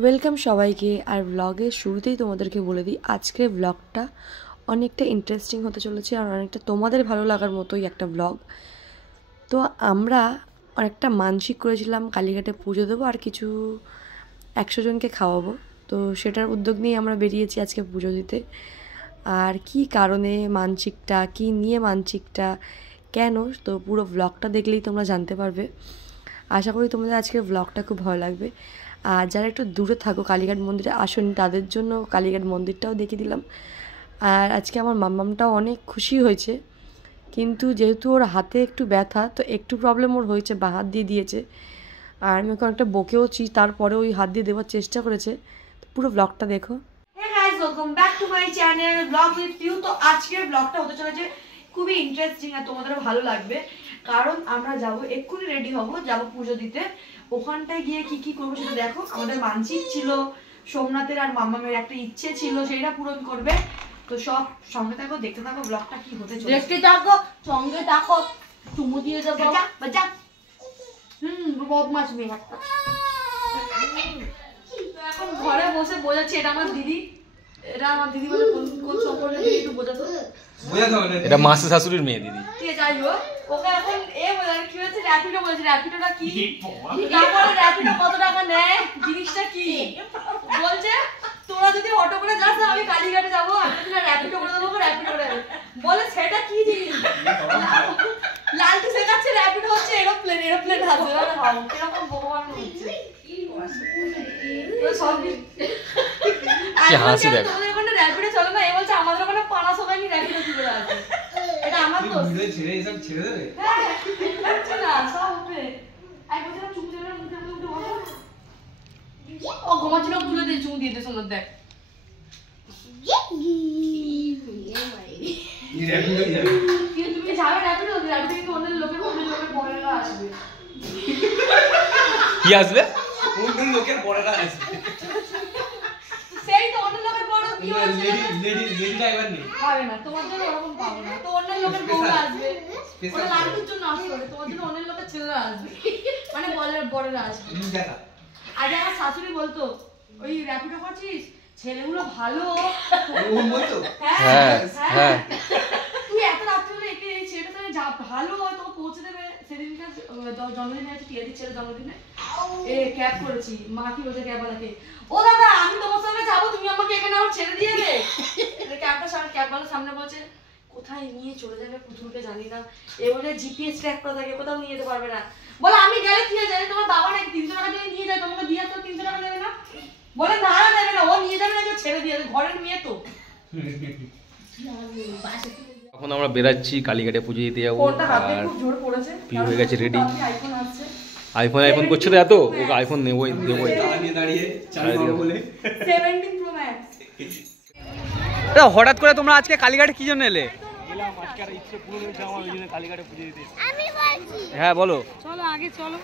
Welcome সবাইকে। আর ব্লগের শুরুতেই তোমাদেরকে বলে দিই, আজকের ব্লগটা অনেকটা ইন্টারেস্টিং হতে চলেছে আর অনেকটা তোমাদের ভালো লাগার মতোই একটা ব্লগ। তো আমরা অনেকটা মানসিক করেছিলাম কালীঘাটে পুজো দেবো আর কিছু 100 জনকে খাওয়াবো। তো সেটার উদ্যোগ নিয়ে আমরা বেরিয়েছি আজকে পুজো দিতে। আর কি কারণে মানসিকটা, কি নিয়ে মানসিকটা, কেন, তো পুরো ব্লগটা দেখলেই তোমরা জানতে পারবে। আশা করি তোমাদের আজকের ব্লগটা খুব ভালো লাগবে। আর যারা একটু দূরে থাকো, কালীঘাট মন্দিরে আসেনি, তাদের জন্য কালীঘাট মন্দিরটাও দেখিয়ে দিলাম। আর আজকে আমার মাম্মামটাও অনেক খুশি হয়েছে, কিন্তু যেহেতু ওর হাতে একটু ব্যথা, তো একটু প্রবলেম ওর হয়েছে, বাঁ হাত দিয়ে দিয়েছে। আর আমি ওকে অনেকটা বকেওছি, তারপরে ওই হাত দিয়ে দেওয়ার চেষ্টা করেছে। তো পুরো ব্লগটা দেখো। Hey guys, welcome back to my channel Vlog with you। তো আজকের ব্লগটা হতে চলেছে খুবই ইন্টারেস্টিং আর তোমাদের ভালো লাগবে, কারণ আমরা যাব এক্ষুনি রেডি হব, যাব পুজো দিতে। ওখানটায় গিয়ে কি কি করবো সেটা দেখো। আমাদের মানসিক ছিল, সোমনাথের আর মাম্মামের একটা ইচ্ছে ছিল, সেটা পূরণ করবে। তো সব সঙ্গে থাকো, দেখতে থাকো ব্লগটা কি হতে চলেছে। দেখতে থাকো, সঙ্গে থাকো, চুমু দিয়ে দেবো। বাজা বদমাস মেয়ে একটা। এখন ঘরে বসে বোঝাচ্ছি, এটা আমার দিদি, এটা আমার দিদি বলে কোন সম্পর্কে দিদি একটু বোঝাতো। এটা মাসি শাশুড়ির মেয়ে দিদি। ঠিক আছে, যাই হোক, ওকে এখন বোঝানো কি হয়েছে, র্যাপিডো বলেছে। র্যাপিডোটা কি, তারপরে র্যাপিডো কত টাকা নেয়, জিনিসটা কি বলছে। তোরা যদি অটো করে যাস না, আমি কালীঘাটে যাবো, আমি যদি র্যাপিডো করে দেবো, র্যাপিডো করে দেবে। বলে সেটা কি জিনিস, লালটু শেখাচ্ছে র্যাপিডো হচ্ছে এরোপ্লেন, এরোপ্লেন হাতে ভাবো কিরকম ভগবান হচ্ছে। হাসি দেখ, তোমাদের ওখানে র্যাপিডো চলে না, এ বলছে আমাদের ওখানে পানা সবাই র্যাপিডো চলে আছে। এটা আমার তো ছেড়ে এসব ছেড়ে দেবে না, সব হবে। এক বছর চুমু দেবে না, মুখে মুখে বসো। ও ঘুমাচ্ছিল, তুলে দিয়ে চুমু দিয়ে দে। সুন্দর দেখ, তুমি যাবে র্যাপিডো, র্যাপিডো কিন্তু অন্য লোকের বড়রা আসবে। কি আসবে? অন্য লোকের বড়রা আসবে। সেই তো অন্য লোকের বড় কি হয়েছে, লেডি ড্রাইভার নেই, পাবে না তোমার জন্য, ওরকম পাবো না। তো অন্য লোকের বউরা আসবে, ওরা লালটুর জন্য আসবে, তোমার জন্য অন্য লোকের ছেলেরা আসবে, মানে বড়রা আসবে। দেখা আগে আমার শাশুড়ি বলতো, ওই র্যাপিডো করছিস, ছেলেগুলো ভালো। ও বলতো হ্যাঁ হ্যাঁ, তুই এত রাত্রে হলে একে এই ছেলেটা তো যা ভালো হয় তোকে পৌঁছে দেবে। সেদিনকার জন্মদিনে আছে, টিয়াদির ছেলে জন্মদিনে এ ক্যাব করেছি। মা কি বলছে ক্যাবওয়ালাকে, ও দাদা আমি তোমার সঙ্গে যাবো, তুমি আমাকে এখানে আমার ছেড়ে দিয়ে দে। ক্যাবওয়ালার সামনে বলছে, কোথায় নিয়ে চলে যাবে পুতুলকে জানি না। এ বলে জিপিএস ট্র্যাক করা থাকে, কোথাও নিয়ে যেতে পারবে না। বলে আমি গেলে কি জানি, তোমার বাবা নাকি 300 টাকা দিয়ে নিয়ে যায়, তোমাকে দিয়ে তো 300 টাকা দেবে না। বলে না দেবে না, ও নিয়ে যাবে নাকি, ছেড়ে দিয়ে দেবে, ঘরের মেয়ে তো। এখন আমরা বেরাচ্ছি কালীঘাটে পুজো দিতে যাবো। ফোনটা হাতে আর খুব জোর পড়েছে, পিউ হয়ে গেছে রেডি। আইফোন আসছে, আইফোন করছে তো এত, ওকে আইফোন নেবই দেবই। দাঁড়িয়ে চালু বলে 17 প্রো ম্যাক্স। হঠাৎ করে তোমরা আজকে কালীঘাটে কি জন্য এলে? এলাম আজকে আর ইচ্ছে পূরণ হয়েছে আমার, ওই জন্য কালীঘাটে পুজো দিতে। হ্যাঁ বলো। চলো আগে চলো।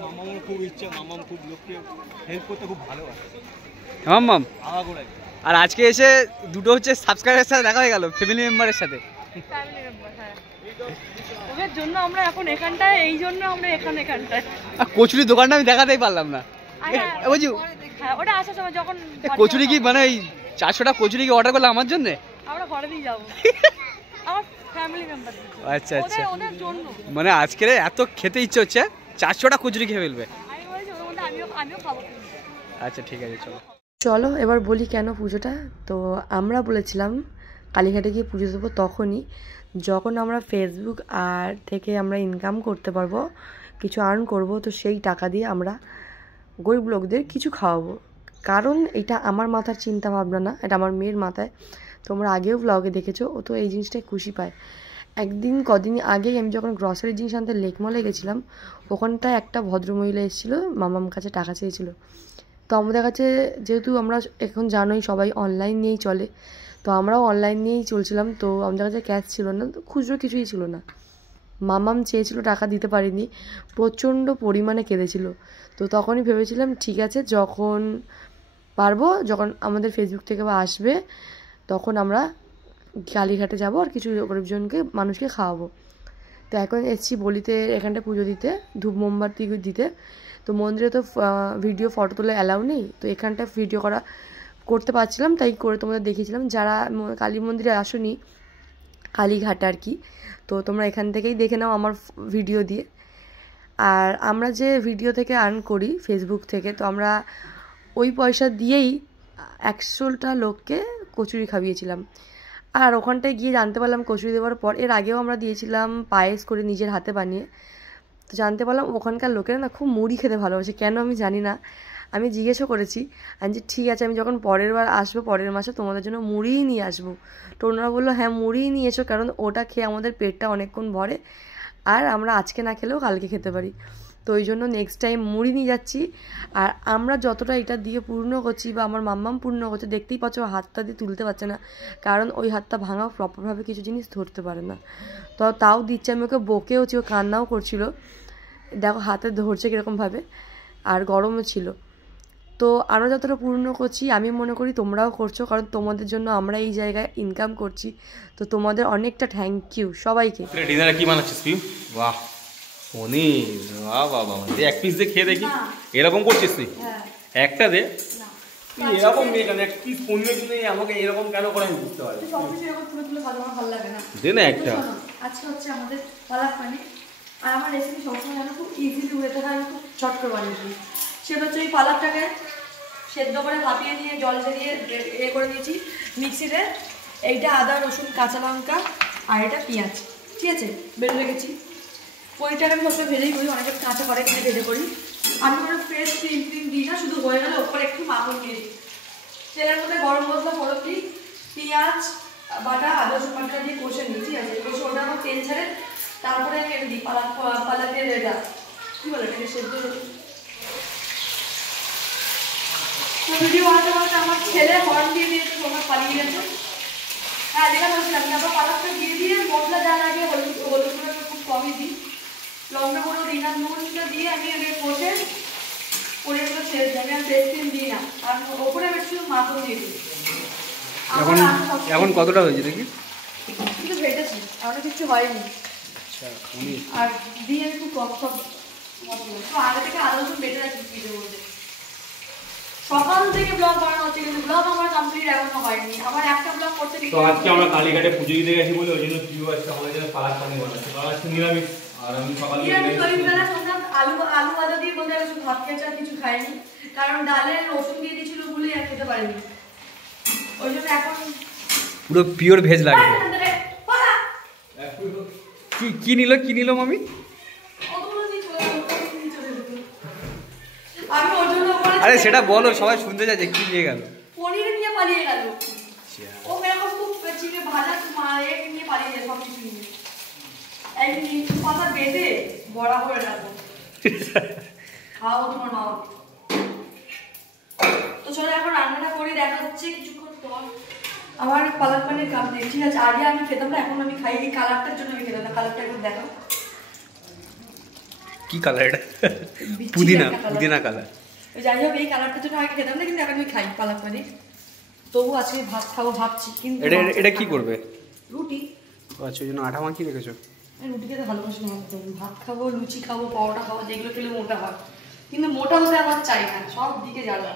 মামার খুব ইচ্ছা, মামাম খুব লোককে হেল্প করতে খুব ভালোবাসে। মাম্মাম, আগাগোড়াই। আর আজকে এসে দুটো হচ্ছে সাবস্ক্রাইবারের সাথে দেখা হয়ে গেল, ফ্যামিলি মেম্বারের সাথে। ওদের জন্য আমরা এখন এখানটায়, এই জন্য আমরা এখানটায়। আর কচুরি দোকানটা আমি দেখাতেই পারলাম না। বুঝি হ্যাঁ, ওটা আসার সময় যখন কচুরি কি মানে এই 400টা কচুরি কি অর্ডার করলে আমার জন্য? আমরা ঘরে দিয়ে যাবো, আমার ফ্যামিলি মেম্বার। আচ্ছা আচ্ছা, ওদের জন্য মানে আজকে এত খেতে ইচ্ছে হচ্ছে 400টা কচুরি খেয়ে ফেলবে। আমি বলেছি ওদের মধ্যে আমিও খাবো। আচ্ছা ঠিক আছে, চলো। চলো এবার বলি কেন পুজোটা। তো আমরা বলেছিলাম কালীঘাটে গিয়ে পুজো দেবো তখনই যখন আমরা ফেসবুক আর থেকে আমরা ইনকাম করতে পারবো, কিছু আর্ন করব, তো সেই টাকা দিয়ে আমরা গরিব লোকদের কিছু খাওয়াবো। কারণ এটা আমার মাথার চিন্তা ভাবনা না, এটা আমার মেয়ের মাথায়। তোমরা আগেও ব্লগে দেখেছো, ও তো এই জিনিসটাই খুশি পায়। কদিন আগেই আমি যখন গ্রসারি জিনিস আনতে লেকমলে গেছিলাম, ওখানটায় একটা ভদ্রমহিলা এসেছিলো, মামার কাছে টাকা চেয়েছিল। তো আমাদের কাছে যেহেতু আমরা এখন জানোই সবাই অনলাইন নিয়েই চলে, তো আমরাও অনলাইন নিয়েই চলছিলাম। তো আমাদের কাছে ক্যাশ ছিল না, তো খুচরো কিছুই ছিল না। মামাম চেয়েছিল, টাকা দিতে পারিনি, প্রচণ্ড পরিমাণে কেঁদেছিল। তো তখনই ভেবেছিলাম ঠিক আছে, যখন পারবো, যখন আমাদের ফেসবুক থেকে বা আসবে, তখন আমরা কালীঘাটে যাবো আর কিছু গরিবজনকে, মানুষকে খাওয়াবো। তো এখন এসেছি বলিতে এখানটা পুজো দিতে, ধূপ মোমবাতি দিতে। তো মন্দিরে তো ভিডিও ফটো তোলা অ্যালাউ নেই, তো এখানটা ভিডিও করতে পারছিলাম, তাই করে তোমাদের দেখিয়েছিলাম। যারা কালী মন্দিরে আসোনি, কালীঘাট আর কি, তো তোমরা এখান থেকেই দেখে নাও আমার ভিডিও দিয়ে। আর আমরা যে ভিডিও থেকে আর্ন করি ফেসবুক থেকে, তো আমরা ওই পয়সা দিয়েই 100টা লোককে কচুরি খাইয়েছিলাম। আর ওখানটায় গিয়ে জানতে পারলাম কচুরি দেওয়ার পর, এর আগেও আমরা দিয়েছিলাম পায়েস করে নিজের হাতে বানিয়ে, তো জানতে পারলাম ওখানকার লোকেরা না খুব মুড়ি খেতে ভালোবাসে, কেন আমি জানি না। আমি জিজ্ঞেসও করেছি, আমি যে ঠিক আছে আমি যখন পরের বার আসবো পরের মাসে তোমাদের জন্য মুড়িই নিয়ে আসবো। তো ওনারা বললো হ্যাঁ মুড়িই নিয়ে এসো, কারণ ওটা খেয়ে আমাদের পেটটা অনেকক্ষণ ভরে, আর আমরা আজকে না খেলেও কালকে খেতে পারি। তো ওই জন্য নেক্সট টাইম মুড়ি নিয়ে যাচ্ছি। আর আমরা যতটা এটা দিয়ে পূর্ণ করছি বা আমার মাম্মাম পূর্ণ করছে, দেখতেই পাচ্ছ হাতটা দিয়ে তুলতে পারছে না, কারণ ওই হাতটা ভাঙা, প্রপারভাবে কিছু জিনিস ধরতে পারে না। তো তাও দিচ্ছে, আমি ওকে বকেওছি, ও কান্নাও করছিল, দেখো হাতে ধরছে কীরকমভাবে, আর গরমও ছিল। তো আমরা যতটা পূর্ণ করছি আমি মনে করি তোমরাও করছো, কারণ তোমাদের জন্য আমরা এই জায়গায় ইনকাম করছি। তো তোমাদের অনেকটা থ্যাংক ইউ সবাইকে। ডিনারে কি বানাচ্ছিস তুই? বাহ পনির, বাহ বাহ বাহ, এক পিস দিয়ে খেয়ে দেখি। এরকম করছিস তুই? একটা দে। তুই এরকম নিয়ে কেন এক পিস পনির নিয়ে আমাকে এরকম কেন করে আমি বুঝতে পারি। সবকিছু এরকম তুলে তুলে খাওয়া আমার ভালো লাগে না। দে না একটা। আজকে হচ্ছে আমাদের পালাক পানির, আর আমার রেসিপি সবসময় যেন খুব ইজিলি হয়ে থাকে, আমি খুব চট করে বানিয়ে দিই। সেটা হচ্ছে এই পালাকটাকে সেদ্ধ করে ভাপিয়ে নিয়ে জল দিয়ে করে দিয়েছি মিক্সিতে। এইটা আদা রসুন কাঁচা লঙ্কা আর এটা পেঁয়াজ, ঠিক আছে, বেটে রেখেছি। পনিরটাকে আমি সবসময় ভেজেই করি, অনেকে কাঁচা করে কিনে ভেজে করি। আমি কোনো ফ্রেশ ক্রিম দিই না, শুধু হয়ে গেলে ওপরে একটু মাখন দিয়ে দিই। তেলের মধ্যে গরম মশলা ফোড়ন দিই, পেঁয়াজ বাটা আদা রসুন বাটা দিয়ে কষে নিই, ঠিক আছে। কষে ওটা আমার তেল ছাড়ে, তারপরে আমি এটা দিই পালাকের এটা কী বলে এটাকে সেদ্ধ। ভিডিও বানাতে বানাতে আমার ছেলে হর্ন দিয়ে দিয়েছে, তোমার পালিয়ে গেছে। হ্যাঁ যেটা বলছিলাম, তারপর পালাকটা দিয়ে দিয়ে মশলা যা লাগে হলুদ গুঁড়ো খুব কমই দিই, লঙ্কা গুঁড়ো দিই না, নুনটা দিয়ে আমি আগে কষে পনিরগুলো ছেড়ে দিই। আমি আর ফ্রেশ ক্রিম দিই না, আর ওপরে আমি একটু মাখন দিয়ে দিই। এখন কতটা হয়েছে দেখি? কিন্তু ভেজেছি, আমাদের কিছু হয়নি। আর দিয়ে আমি খুব কম সব মশলা আগে থেকে আদা রসুন বেটে রাখি ফ্রিজের মধ্যে। সকাল থেকে ব্লগ বানানো হচ্ছে, কিন্তু ব্লগ আমার কমপ্লিট এখনো হয়নি। আমার একটা ব্লগ করতে তো আজকে আমরা কালীঘাটে পুজো দিতে গেছি বলে ওই জন্য প্রিয় আজকে আমাদের জন্য পালাক পানি বানাচ্ছে। কারণ আজকে নিরামিষ, আর আমি সকালে আলু ভাজা দিয়ে বলতে আমি ভাত খেয়েছি, আর কিছু খাইনি, কারণ ডালে রসুন দিয়ে দিয়েছিল বলে আর খেতে পারিনি। ওই জন্য এখন পুরো পিওর ভেজ লাগবে। কি নিল মামি? আমি ওর জন্য আরে সেটা বলো, সবাই শুনতে চাইছে কি নিয়ে গেল। পনির নিয়ে পালিয়ে গেল। ও এরকম খুব চিকে ভাজা নিয়ে পালিয়ে যায়, সব কিছু নিয়ে। এই নিচু পাতা বেঁধে বড়া করে রাখবো, খাওয়াবো তোমার মা। তো চলো এখন রান্নাটা করি, দেখা হচ্ছে কিছুক্ষণ পর। আমার পালাক পানির কমপ্লিট, ঠিক আছে। আগে আমি খেতাম না, এখন আমি খাই। এই কালারটার জন্য আমি খেতাম না, কালারটা একটু দেখো। কি কালার এটা? পুদিনা কালার। যাই হোক, এই কালারটার জন্য আগে খেতাম না, কিন্তু এখন আমি খাই পালাক পানির। তবু আজকে ভাত খাবো ভাবছি, কিন্তু এটা কি করবে? রুটি। আচ্ছা, ওই জন্য আটা মাখিয়ে রেখেছো। আমি রুটি খেতে ভালোবাসি না একদম। ভাত খাবো, লুচি খাবো, পরোটা খাবো, যেগুলো খেলে মোটা হয়। কিন্তু মোটা হতে আমার চাই না, সব দিকে জ্বালা।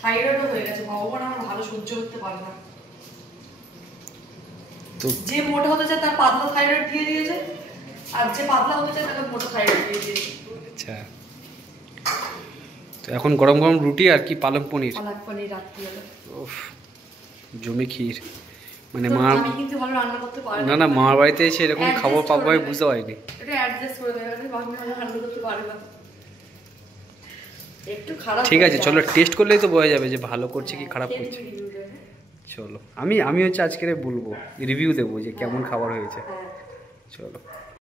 থাইরয়েডও হয়ে গেছে, ভগবান আমার ভালো সহ্য করতে পারে না। তো যে মোটা হতে চায় তার পাতলা থাইরয়েড দিয়ে দিয়েছে, আর যে পাতলা হতে চায় তাকে মোটা থাইরয়েড দিয়ে দিয়েছে। আচ্ছা, তো এখন গরম গরম রুটি আর কি পালক পনির। পালক পনির রাত্রিবেলা। উফ, জমি ক্ষীর। মানে তো মা আমি কিন্তু ভালো রান্না করতে পারি না মার বাড়িতে এসে এরকম খাবার পাবো আমি বুঝতে পারিনি। এটা অ্যাডজাস্ট করে দেবে, আমি ভালো রান্না করতে পারি না। একটু খারাপ। ঠিক আছে চলো, টেস্ট করলেই তো বোঝা যাবে যে ভালো করছে কি খারাপ করছে। চলো, আমি হচ্ছে আজকে বলবো, রিভিউ দেবো যে কেমন খাবার হয়েছে। চলো।